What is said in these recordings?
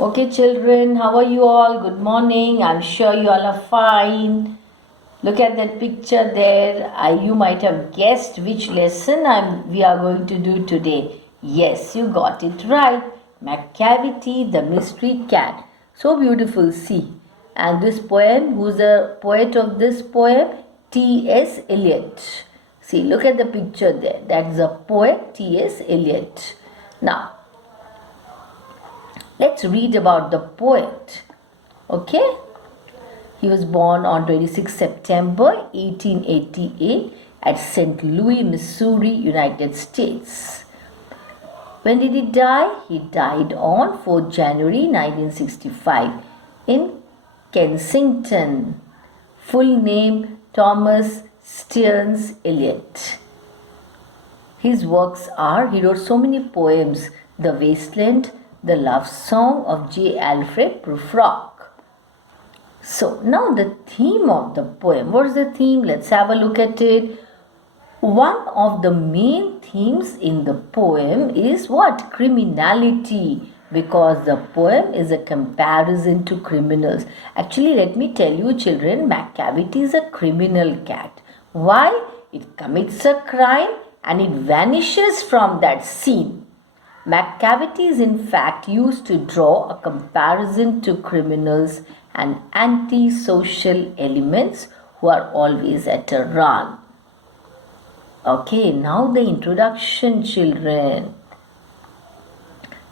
Okay, children, how are you all? Good morning. I'm sure you all are fine. Look at that picture there. You might have guessed which lesson we are going to do today. Yes, you got it right. Macavity, the mystery cat. So beautiful, see. And this poem, who's the poet of this poem? T.S. Eliot. See, look at the picture there. That's the poet T.S. Eliot. Now, let's read about the poet. Okay? He was born on 26 September 1888 at St. Louis, Missouri, United States. When did he die? He died on 4th January 1965 in Kensington. Full name Thomas Stearns Eliot. His works are, he wrote so many poems, The Wasteland, The Love Song of J. Alfred Prufrock. So now the theme of the poem. What is the theme? Let's have a look at it. One of the main themes in the poem is what? Criminality, because the poem is a comparison to criminals. Actually, let me tell you children, Macavity is a criminal cat. Why? It commits a crime and it vanishes from that scene. Macavity is in fact used to draw a comparison to criminals and anti-social elements who are always at a run. Okay, now the introduction, children.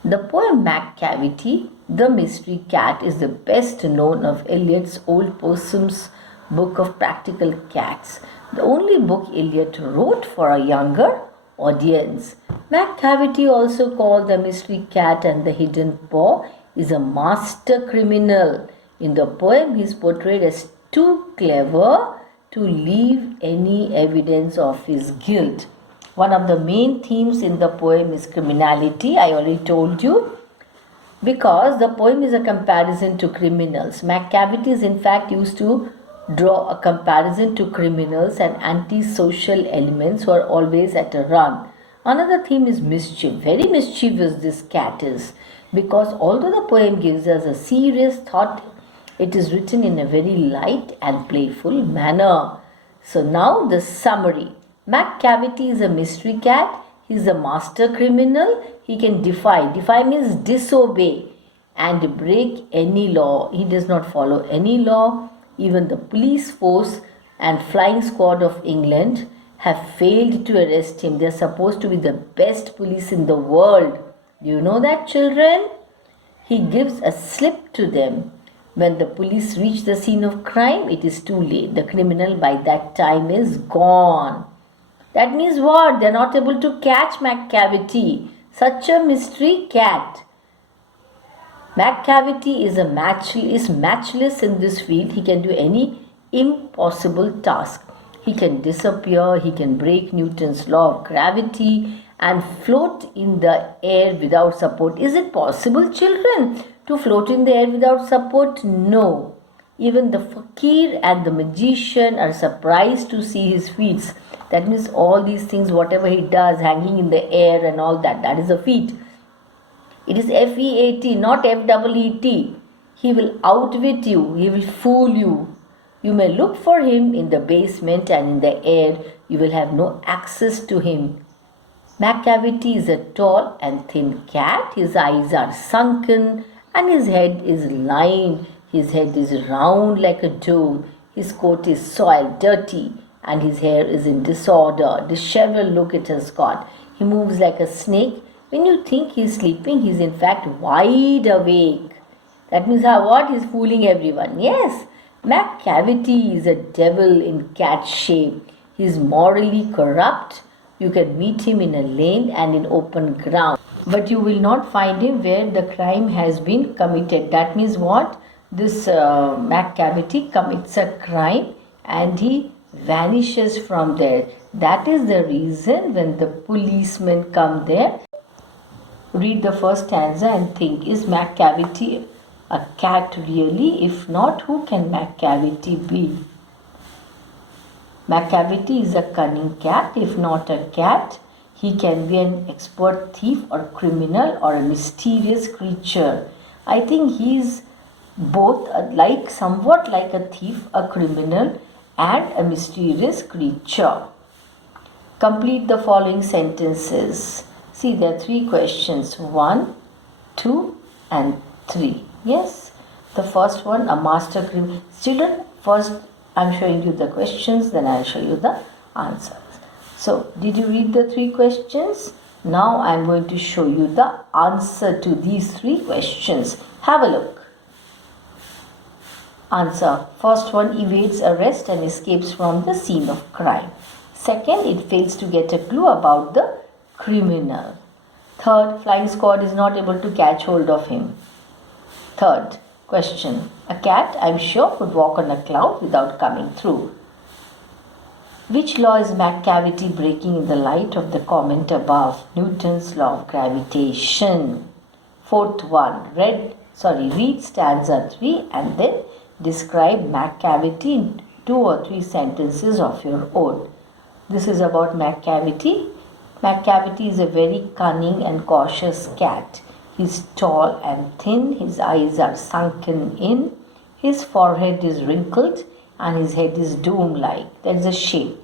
The poem Macavity, the Mystery Cat, is the best known of Eliot's Old Possum's Book of Practical Cats, the only book Eliot wrote for a younger audience. Macavity, also called the Mystery Cat and the Hidden Paw, is a master criminal. In the poem, he is portrayed as too clever to leave any evidence of his guilt. One of the main themes in the poem is criminality, I already told you, because the poem is a comparison to criminals. Macavity is in fact used to draw a comparison to criminals and antisocial elements who are always at a run. Another theme is mischief. Very mischievous this cat is, because although the poem gives us a serious thought, it is written in a very light and playful manner. So now the summary. Macavity is a mystery cat. He is a master criminal. He can defy. Defy means disobey and break any law. He does not follow any law. Even the police force and flying squad of England have failed to arrest him. They are supposed to be the best police in the world. Do you know that, children? He gives a slip to them. When the police reach the scene of crime, it is too late. The criminal by that time is gone. That means what? They are not able to catch Macavity. Such a mystery cat. Macavity is matchless in this field. He can do any impossible task. He can disappear, he can break Newton's law of gravity and float in the air without support. Is it possible, children, to float in the air without support? No. Even the fakir and the magician are surprised to see his feats. That means all these things, whatever he does, hanging in the air and all that, that is a feat. It is F-E-A-T, not F-E-E-T. He will outwit you. He will fool you. You may look for him in the basement and in the air. You will have no access to him. Macavity is a tall and thin cat. His eyes are sunken and his head is lined. His head is round like a dome. His coat is soiled, dirty, and his hair is in disorder. Disheveled look it has got. He moves like a snake. When you think he is sleeping, he is in fact wide awake. That means what? He is fooling everyone. Yes, Macavity is a devil in cat shape. He is morally corrupt. You can meet him in a lane and in open ground, but you will not find him where the crime has been committed. That means what? This Macavity commits a crime and he vanishes from there. That is the reason when the policemen come there, read the first stanza and think, is Macavity a cat really? If not, who can Macavity be? Macavity is a cunning cat. If not a cat, he can be an expert thief or criminal or a mysterious creature. I think he's both somewhat like a thief, a criminal, and a mysterious creature. Complete the following sentences. See, there are 3 questions: 1, 2, and 3. Yes, the first one, a master criminal. Children, first I'm showing you the questions, then I'll show you the answers. So, did you read the 3 questions? Now I'm going to show you the answer to these 3 questions. Have a look. Answer. First one, evades arrest and escapes from the scene of crime. Second, it fails to get a clue about the criminal. Third, flying squad is not able to catch hold of him. Third question, a cat, I'm sure, could walk on a cloud without coming through. Which law is McCavity breaking in the light of the comment above? Newton's law of gravitation. Fourth one, read stanza 3 and then describe McCavity in 2 or 3 sentences of your own. This is about McCavity. McCavity is a very cunning and cautious cat. He's tall and thin, his eyes are sunken in, his forehead is wrinkled, and his head is dome-like. That is a shape.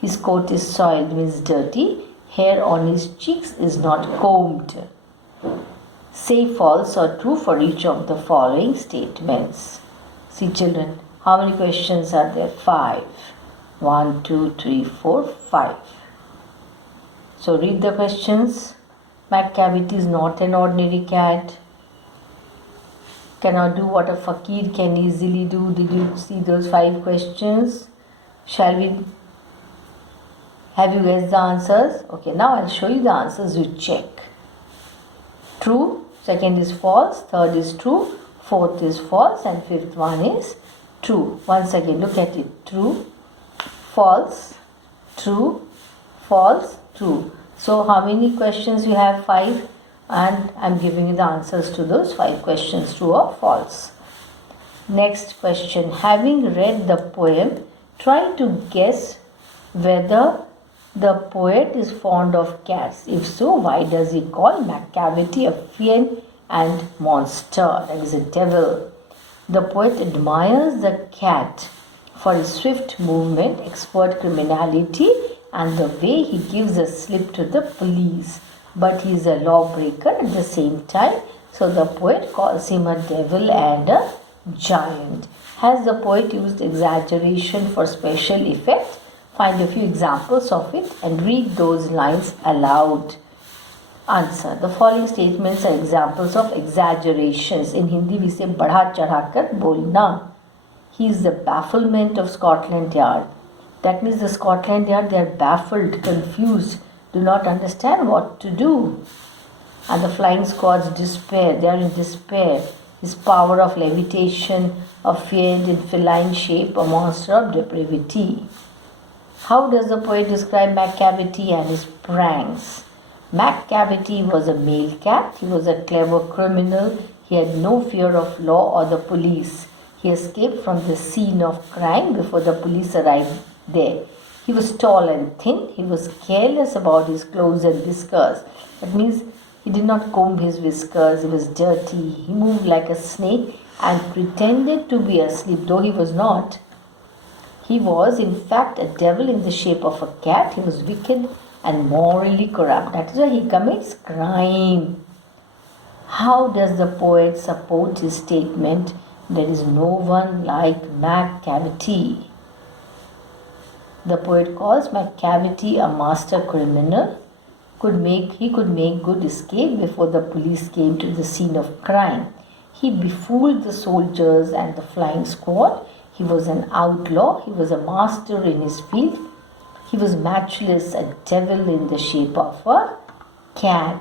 His coat is soiled, means dirty. Hair on his cheeks is not combed. Say false or true for each of the following statements. See, children, how many questions are there? 5. 1, 2, 3, 4, 5. So read the questions. McCavity is not an ordinary cat. Cannot do what a fakir can easily do. Did you see those 5 questions? Shall we? Have you guessed the answers? Okay, now I'll show you the answers. You check. True. Second is false. Third is true. Fourth is false. And fifth one is true. Once again, look at it. True, false, true, false, true. So how many questions you have? 5. And I'm giving you the answers to those 5 questions, true or false. Next question. Having read the poem, try to guess whether the poet is fond of cats. If so, why does he call McCavity a fiend and monster, that is a devil? The poet admires the cat for his swift movement, expert criminality, and the way he gives a slip to the police. But he is a lawbreaker at the same time, so the poet calls him a devil and a giant. Has the poet used exaggeration for special effect? Find a few examples of it and read those lines aloud. Answer. The following statements are examples of exaggerations. In Hindi we say बढ़ा चढ़ाकर बोलना. He is the bafflement of Scotland Yard. That means the Scotland Yard, they are baffled, confused, do not understand what to do. And the flying squad's despair, they are in despair. His power of levitation, a fiend in feline shape, a monster of depravity. How does the poet describe McCavity and his pranks? McCavity was a male cat. He was a clever criminal. He had no fear of law or the police. He escaped from the scene of crime before the police arrived there. He was tall and thin. He was careless about his clothes and whiskers. That means he did not comb his whiskers. He was dirty. He moved like a snake and pretended to be asleep, though he was not. He was, in fact, a devil in the shape of a cat. He was wicked and morally corrupt. That is why he commits crime. How does the poet support his statement, there is no one like McCavity? The poet calls McCavity a master criminal. He could make good escape before the police came to the scene of crime. He befooled the soldiers and the flying squad. He was an outlaw. He was a master in his field. He was matchless, a devil in the shape of a cat.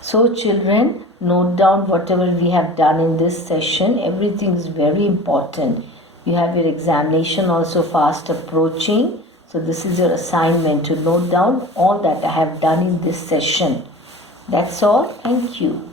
So children, note down whatever we have done in this session. Everything is very important. You have your examination also fast approaching. So this is your assignment to note down all that I have done in this session. That's all. Thank you.